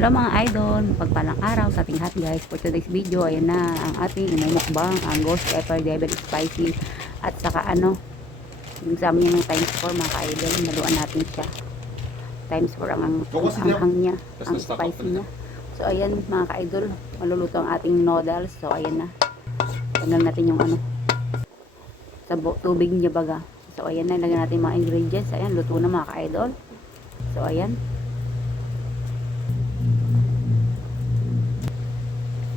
Hello mga idol, pagpalang araw sa ating lahat guys. For today's video, ayan na ang ating imumukbang, ang ghost pepper devil spicy at saka yung sa amin yung times 4 mga idol, naluan natin siya. Times 4 ang hang niya, ang spicy niya. So ayan mga idol, maluluto ang ating noodles. So ayan na. Tingnan natin yung sa tubig niya baga. So ayan na, lagyan natin mga ingredients. Ayan, luto na mga idol. So ayan.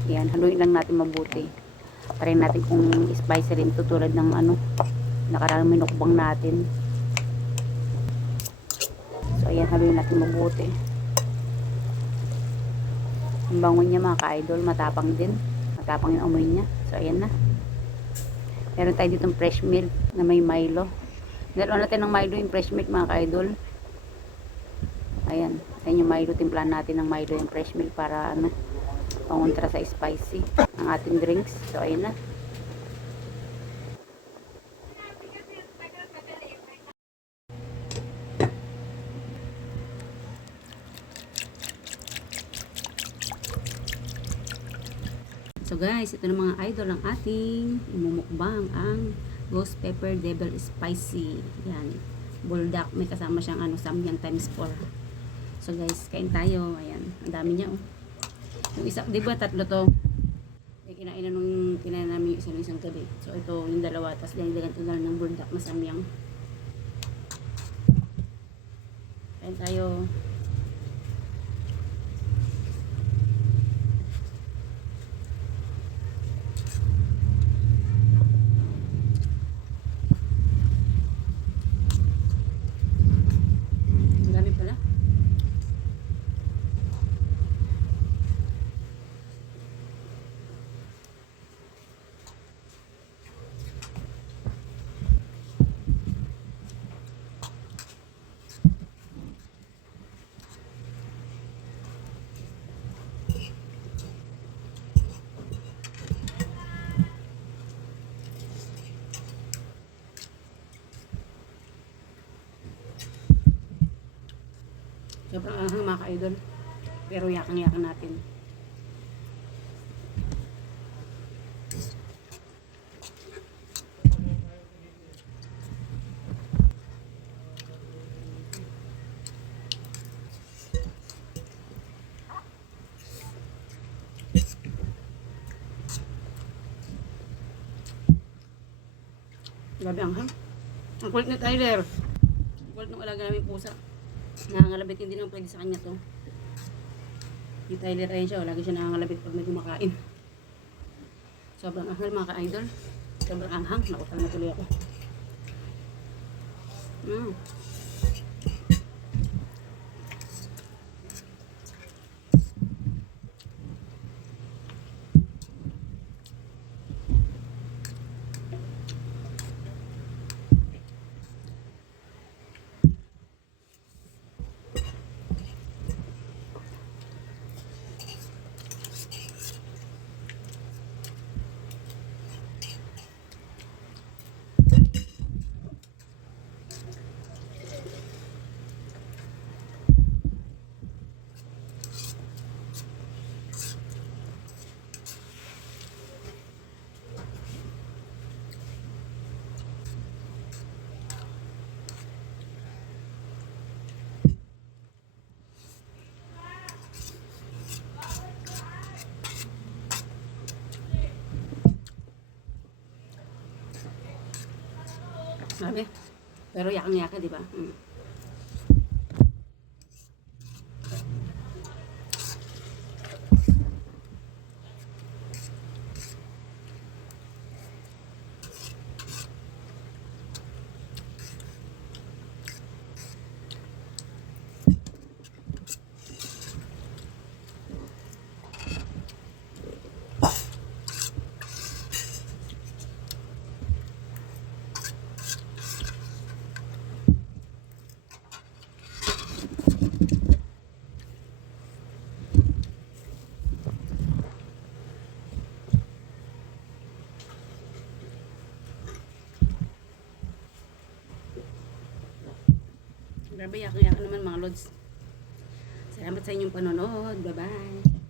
Yan, haluin lang natin mabuti. Try natin kung spicy rin ito tulad ng nakarang minukbang natin. So ayan, haluin natin mabuti. Ang bango niya mga ka-idol, matapang din. Matapang yung amoy niya. So ayan na. Meron tayo ditong fresh milk na may Milo. Dalawa natin ng Milo yung fresh milk mga ka-idol. Ayan, ayan yung Milo, timplahan natin ng Milo yung fresh milk para pangontra sa spicy ang ating drinks. So ayun na. So guys, ito na mga idol ang ating imumukbang, ang ghost pepper devil spicy. Yan, buldak, may kasama siyang samyang times 4. So guys, kain tayo. Ayan, ang dami niya yung isa, di ba tatlo to? Kinain na nung kinain namin yung isang gabi. So ito yung dalawa, tapos dagdagan ito na ng buldak na samyang. Kain tayo. Ang dami pala. Sobrang anghang mga ka-idol. Pero yakang-yakan natin. Grabe anghang. Ang kulit ni Tyler. Ang kulit ng alaga namin pusa. Nangangalabit, hindi naman pwede sa kanya to. Si Tyler ayun siya, lagi siya nangangalabit pag may kumakain. Sobrang anghang mga ka-idol. Sobrang anghang. Nakutal na tuloy ako. Grabe. Pero yakang-yaka, di ba? Grabe, yakan-yakan naman mga lods. Salamat sa inyong panonood. Bye-bye!